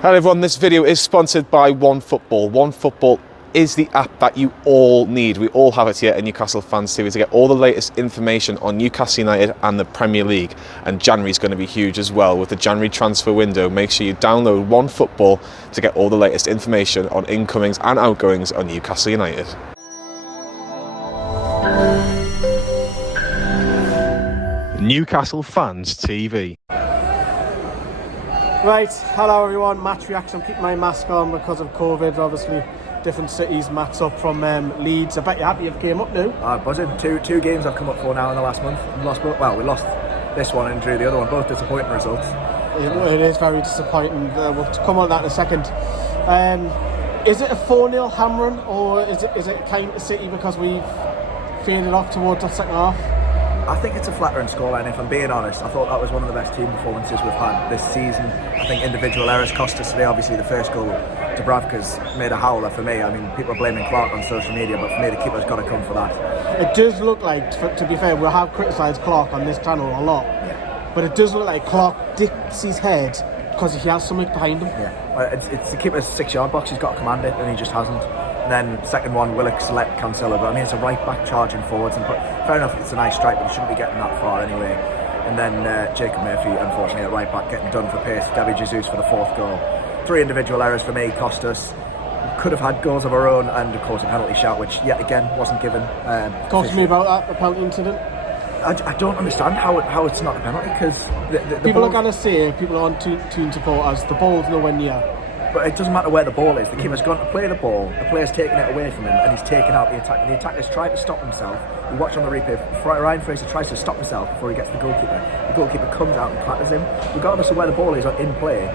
Hello everyone, this video is sponsored by OneFootball. OneFootball is the app that you all need. We all have it here at Newcastle Fans TV to get all the latest information on Newcastle United and the Premier League. And January is going to be huge as well with the January transfer window. Make sure you download OneFootball to get all the latest information on incomings and outgoings on Newcastle United. Newcastle Fans TV. Right, hello everyone, match reaction. I'm keeping my mask on because of COVID, obviously. Different cities, Matt's up from Leeds. I bet you're happy you've came up now. Buzzing. Two games I've come up for now in the last month. We lost this one and drew the other one, both disappointing results. It is very disappointing. We'll come on that in a second. Is it a 4-0 hammering, or is it kind of City because we've faded off towards the second half? I think it's a flattering scoreline, if I'm being honest. I thought that was one of the best team performances we've had this season. I think individual errors cost us today. Obviously the first goal, Dubravka's made a howler for me. I mean, people are blaming Clark on social media, but for me the keeper's got to come for that. It does look like, to be fair, we have criticised Clark on this channel a lot, but it does look like Clark dips his head because he has something behind him. Yeah, it's the keeper's 6-yard box. He's got to command it and he just hasn't. And then second one, Willock's let Cancelo, but I mean it's a right back charging forwards, and fair enough, it's a nice strike, but he shouldn't be getting that far anyway. And then Jacob Murphy, unfortunately at right back, getting done for pace. Gabby Jesus for the fourth goal. 3 individual errors for me cost us. We could have had goals of our own, and of course a penalty shot, which yet again wasn't given. Talk to me about that, the penalty incident. I don't understand how it's not a penalty, because the people are going to say, people on Toon supporters, the ball's nowhere near. But it doesn't matter where the ball is. The keeper's gone to play the ball, the player's taking it away from him, and he's taken out the attack. The attacker's tried to stop himself. We watch on the replay, Ryan Fraser tries to stop himself before he gets the goalkeeper. The goalkeeper comes out and clatters him. Regardless of where the ball is in play,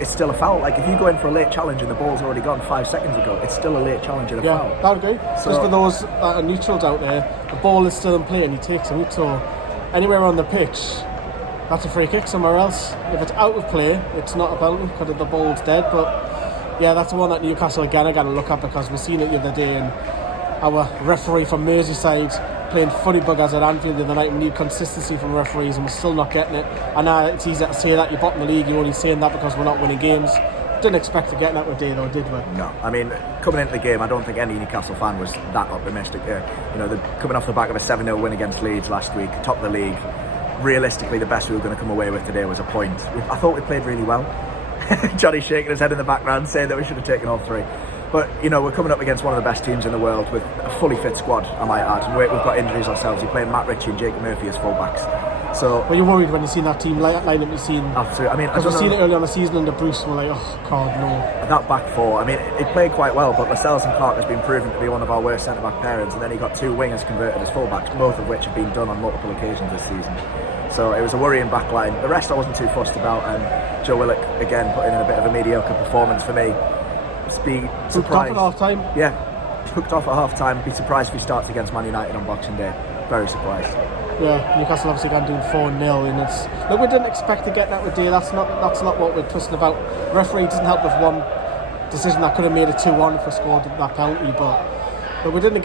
it's still a foul. Like if you go in for a late challenge and the ball's already gone 5 seconds ago, it's still a late challenge and a foul. Yeah, I would agree. So, just for those that are neutrals out there, the ball is still in play and he takes him. So anywhere on the pitch, that's a free kick somewhere else. If it's out of play, it's not a penalty because the ball's dead. But yeah, that's the one that Newcastle again are going to look at, because we've seen it the other day, and our referee from Merseyside playing funny buggers at Anfield the other night. We need consistency from referees and we're still not getting it. And it's easy to say that you're bottom of the league, you're only saying that because we're not winning games. Didn't expect to get that today though, did we? No, I mean, coming into the game, I don't think any Newcastle fan was that optimistic. You know, they're coming off the back of a 7-0 win against Leeds last week, top of the league. Realistically, the best we were going to come away with today was a point. I thought we played really well. Johnny's shaking his head in the background saying that we should have taken all 3. But, you know, we're coming up against one of the best teams in the world with a fully fit squad, I might add. And we've got injuries ourselves. You're playing Matt Ritchie and Jacob Murphy as fullbacks. So, were you worried when you seen that team line up you've seen? Absolutely. I mean, because we've seen it early on the season under Bruce, and we're like, oh God, no. That back four, I mean, it played quite well, but Lascelles and Clark has been proven to be one of our worst centre-back pairings, and then he got 2 wingers converted as fullbacks, both of which have been done on multiple occasions this season. So it was a worrying back line. The rest I wasn't too fussed about, and Joe Willock again putting in a bit of a mediocre performance for me. Be surprised. Hooked off at half time? Yeah, hooked off at half time. Be surprised if he starts against Man United on Boxing Day. Very surprised. Yeah, Newcastle obviously gone doing 4-0, and it's look, we didn't expect to get that today. That's not what we're twisting about. Referee doesn't help with one decision that could have made it 2-1 if we scored that penalty, but we didn't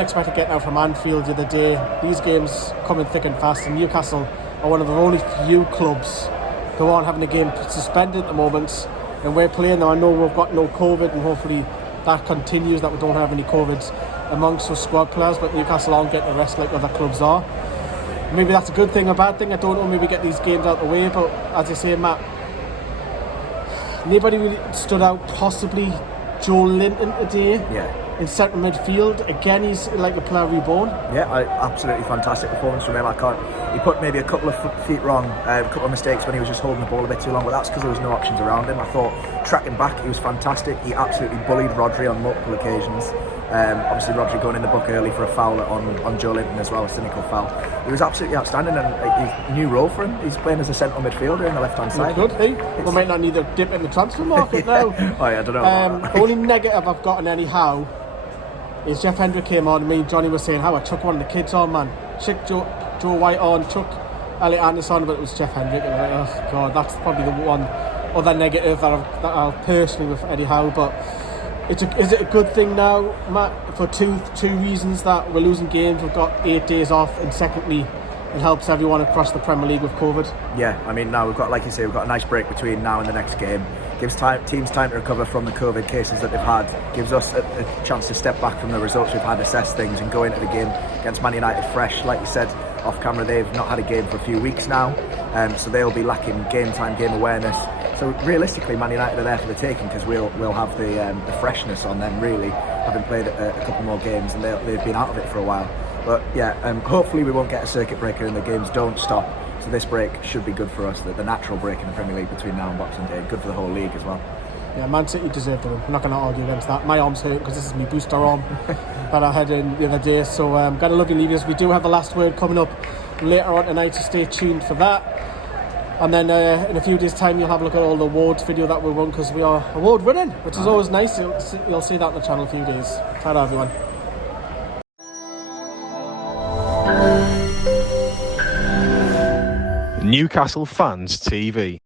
expect to get now from Anfield the other day. These games coming thick and fast, and Newcastle are one of the only few clubs who aren't having a game suspended at the moment, and we're playing now. I know we've got no COVID, and hopefully that continues, that we don't have any COVIDs amongst our squad players, but Newcastle aren't getting the rest like other clubs are. Maybe that's a good thing or bad thing, I don't know. Maybe get these games out of the way, but as I say, Matt, nobody really stood out. Possibly Joelinton today. Yeah. In centre midfield, again, he's like a player reborn. Yeah, absolutely fantastic performance from him. He put maybe a couple of feet wrong, a couple of mistakes when he was just holding the ball a bit too long, but that's because there was no options around him. I thought tracking back, he was fantastic. He absolutely bullied Rodri on multiple occasions. Obviously Rodri going in the book early for a foul on Joelinton as well, a cynical foul. He was absolutely outstanding, and a new role for him. He's playing as a central midfielder on the left hand side. Good, we might not need to dip in the transfer market now. Oh yeah, I don't know. The only negative I've got on Eddie Howe is Jeff Hendrick came on, and me and Johnny was saying how I chuck one of the kids on, man. Chuck Joe White on, chuck Elliot Anderson, but it was Jeff Hendrick, and I'm like, oh God, that's probably the one other negative that I've personally with Eddie Howe. But is it a good thing now, Matt, for two reasons? That we're losing games, we've got 8 days off, and secondly, it helps everyone across the Premier League with COVID. Yeah, I mean, now we've got, like you say, we've got a nice break between now and the next game. gives teams time to recover from the COVID cases that they've had, gives us a chance to step back from the results we've had, assess things and go into the game against Man United fresh. Like you said off camera, they've not had a game for a few weeks now, so they'll be lacking game time, game awareness. So realistically, Man United are there for the taking, because we'll have the freshness on them, really, having played a couple more games, and they've been out of it for a while. But yeah, hopefully we won't get a circuit breaker and the games don't stop. So this break should be good for us, the natural break in the Premier League between now and Boxing Day. Good for the whole league as well. Yeah, Man City deserved the win. I'm not going to argue against that. My arm's hurt because this is my booster arm that I had in the other day. So gotta love you, leavers. We do have the last word coming up later on tonight, so stay tuned for that. And then in a few days' time, you'll have a look at all the awards video that we'll run, because we are award winning, which is always nice. You'll see that on the channel in a few days. Ta-ra, everyone. Newcastle Fans TV.